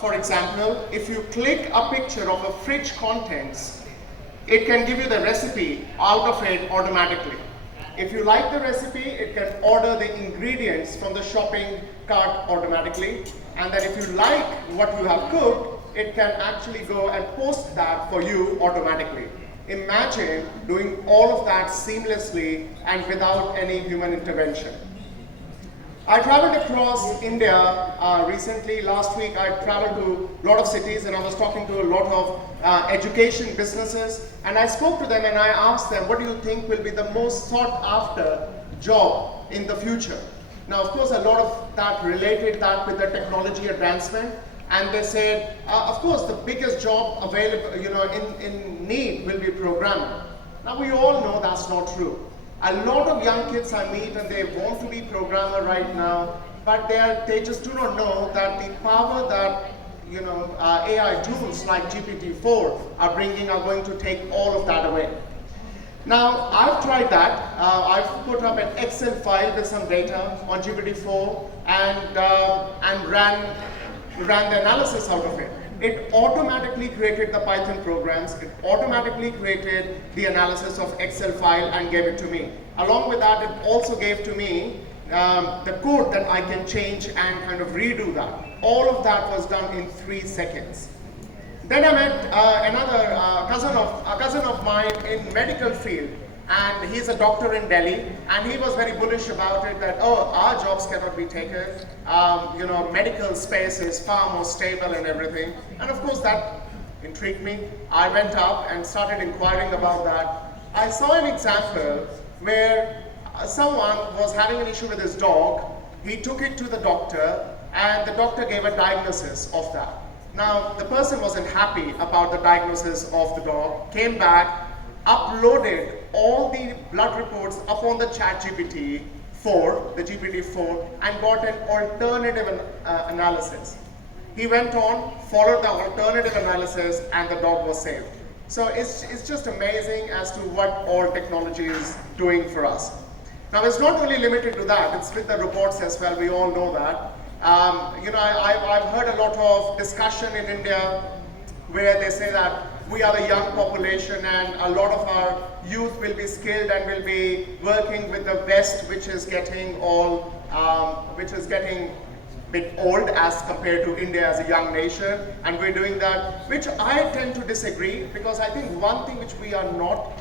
For example, if you click a picture of a fridge contents, it can give you the recipe out of it automatically. If you like the recipe, it can order the ingredients from the shopping cart automatically. And then if you like what you have cooked, it can actually go and post that for you automatically. Imagine doing all of that seamlessly and without any human intervention. I traveled across India recently. Last week I traveled to a lot of cities and I was talking to a lot of education businesses, and I spoke to them and I asked them, what do you think will be the most sought after job in the future? Now, of course, a lot of that related that with the technology advancement, and they said, of course, the biggest job available, in need will be programmer. Now, we all know that's not true. A lot of young kids I meet and they want to be programmer right now, but they just do not know that the power that AI tools like GPT-4 are bringing are going to take all of that away. Now, I've tried that. I've put up an Excel file with some data on GPT-4 and ran the analysis out of it. It automatically created the Python programs, it automatically created the analysis of Excel file and gave it to me. Along with that, it also gave to me the code that I can change and kind of redo that. All of that was done in 3 seconds. Then I met another cousin of mine in medical field, and he's a doctor in Delhi, and he was very bullish about it that, our jobs cannot be taken. Medical space is far more stable and everything. And of course that intrigued me. I went up and started inquiring about that. I saw an example where someone was having an issue with his dog. He took it to the doctor and the doctor gave a diagnosis of that. Now, the person wasn't happy about the diagnosis of the dog, came back, uploaded all the blood reports up on the ChatGPT-4, the GPT-4, and got an alternative analysis. He went on, followed the alternative analysis, and the dog was saved. So it's just amazing as to what all technology is doing for us. Now, it's not only limited to that, it's with the robots as well, we all know that. I've heard a lot of discussion in India where they say that we are a young population and a lot of our youth will be skilled and will be working with the West, which is getting a bit old as compared to India as a young nation, and we're doing that, which I tend to disagree, because I think one thing which we are not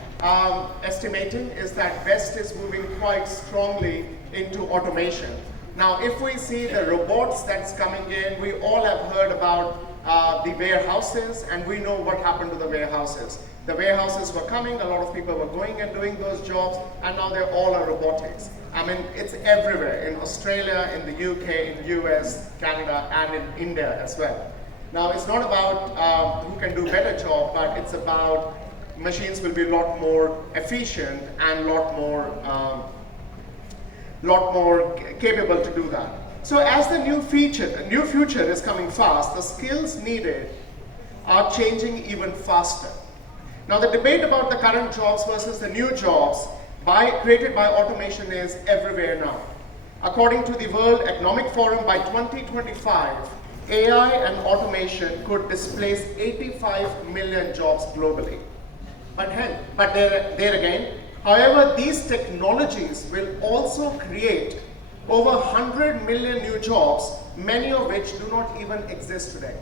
estimating is that West is moving quite strongly into automation. Now, if we see the robots that's coming in, we all have heard about the warehouses, and we know what happened to the warehouses. The warehouses were coming, a lot of people were going and doing those jobs, and now they're all robotics. I mean, it's everywhere, in Australia, in the UK, in the US, Canada, and in India as well. Now, it's not about who can do a better job, but it's about machines will be a lot more efficient and a lot more capable to do that. So as the new future is coming fast, the skills needed are changing even faster. Now, the debate about the current jobs versus the new jobs created by automation is everywhere now. According to the World Economic Forum, by 2025, AI and automation could displace 85 million jobs globally. But there again, however, these technologies will also create over 100 million new jobs, many of which do not even exist today.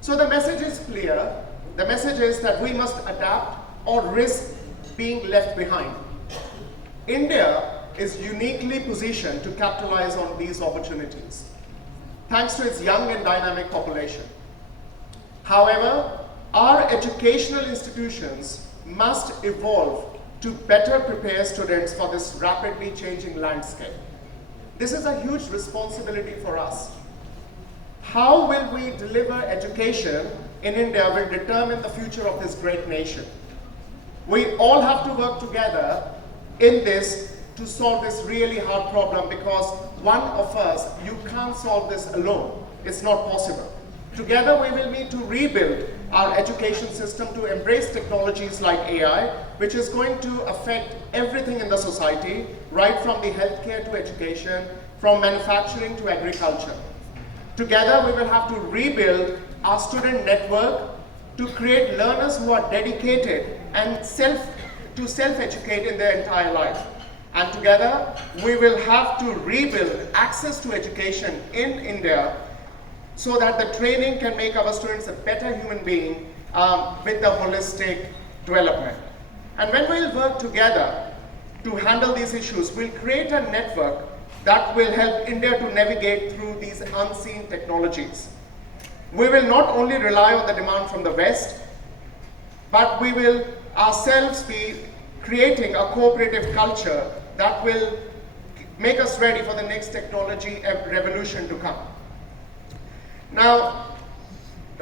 So the message is clear. The message is that we must adapt or risk being left behind. India is uniquely positioned to capitalize on these opportunities, thanks to its young and dynamic population. However, our educational institutions must evolve to better prepare students for this rapidly changing landscape. This is a huge responsibility for us. How will we deliver education in India will determine the future of this great nation. We all have to work together in this to solve this really hard problem, because one of us, you can't solve this alone. It's not possible. Together we will need to rebuild our education system to embrace technologies like AI, which is going to affect everything in the society, right from the healthcare to education, from manufacturing to agriculture. Together, we will have to rebuild our student network to create learners who are dedicated and self-educate in their entire life. And together, we will have to rebuild access to education in India so that the training can make our students a better human being with the holistic development. And when we'll work together to handle these issues, we'll create a network that will help India to navigate through these unseen technologies. We will not only rely on the demand from the West, but we will ourselves be creating a cooperative culture that will make us ready for the next technology revolution to come. Now,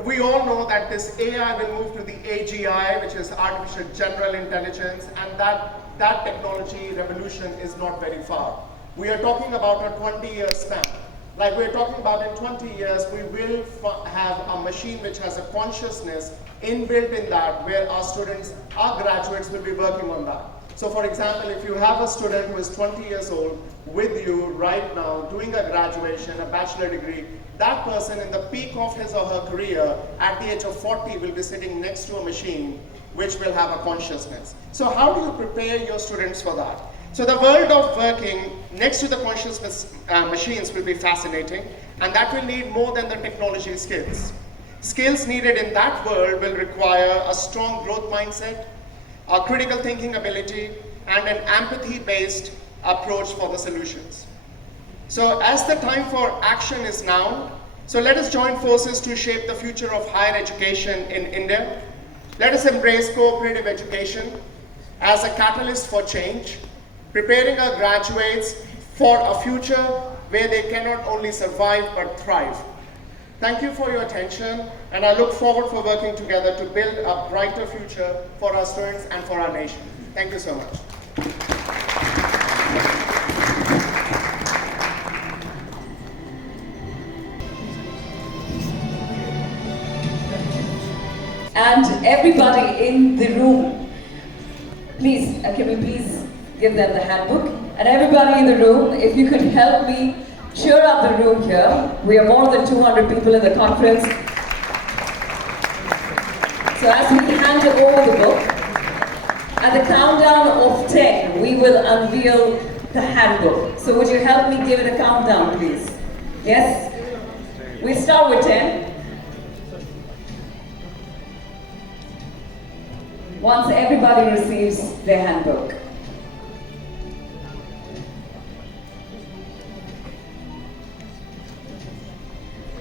we all know that this AI will move to the AGI, which is artificial general intelligence, and that technology revolution is not very far. We are talking about a 20-year span. Like we're talking about in 20 years, we will have a machine which has a consciousness inbuilt in that, where our students, our graduates will be working on that. So for example, if you have a student who is 20 years old with you right now, doing a graduation, a bachelor degree, that person in the peak of his or her career, at the age of 40, will be sitting next to a machine which will have a consciousness. So how do you prepare your students for that? So the world of working next to the consciousness machines will be fascinating, and that will need more than the technology skills. Skills needed in that world will require a strong growth mindset, a critical thinking ability, and an empathy-based approach for the solutions. So as the time for action is now, so let us join forces to shape the future of higher education in India. Let us embrace cooperative education as a catalyst for change, preparing our graduates for a future where they cannot only survive but thrive. Thank you for your attention, and I look forward for working together to build a brighter future for our students and for our nation. Thank you so much. And everybody in the room, please, can we please give them the handbook? And everybody in the room, if you could help me cheer up the room here. We are more than 200 people in the conference. So as we hand over the book, at the countdown of 10, we will unveil the handbook. So would you help me give it a countdown, please? Yes? We start with 10. Once everybody receives their handbook.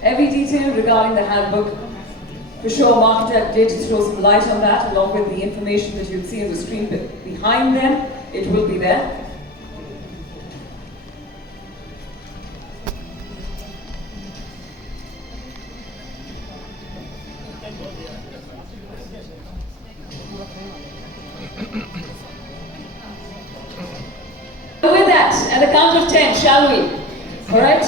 Every detail regarding the handbook, for sure Marketer did throw some light on that, along with the information that you'll see on the screen behind them. It will be there. With that, at the count of 10, shall we? All right?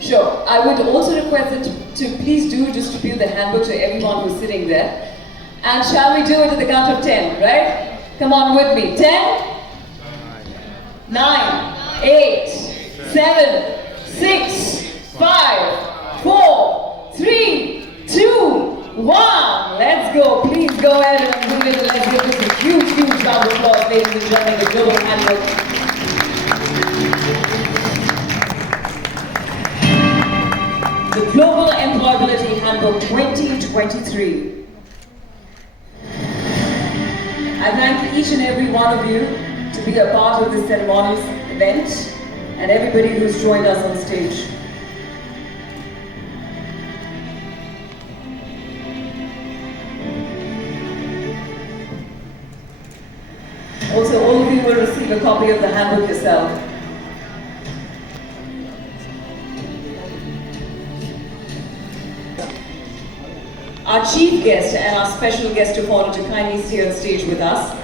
Sure. I would also request it to please do distribute the handbook to everyone who's sitting there. And shall we do it at the count of 10, right? Come on with me. 10, 9, 8, 7, 6, 5, 4, 3, 2, 1. Let's go. Please go ahead and give it. Let's give this a huge, huge round of applause, ladies and gentlemen, the Global Handbook. The Global Employability Handbook 2023. I thank each and every one of you to be a part of this ceremonial event and everybody who's joined us on stage. Also, all of you will receive a copy of the handbook yourself. Our chief guest and our special guest of honor to kindly stay on stage with us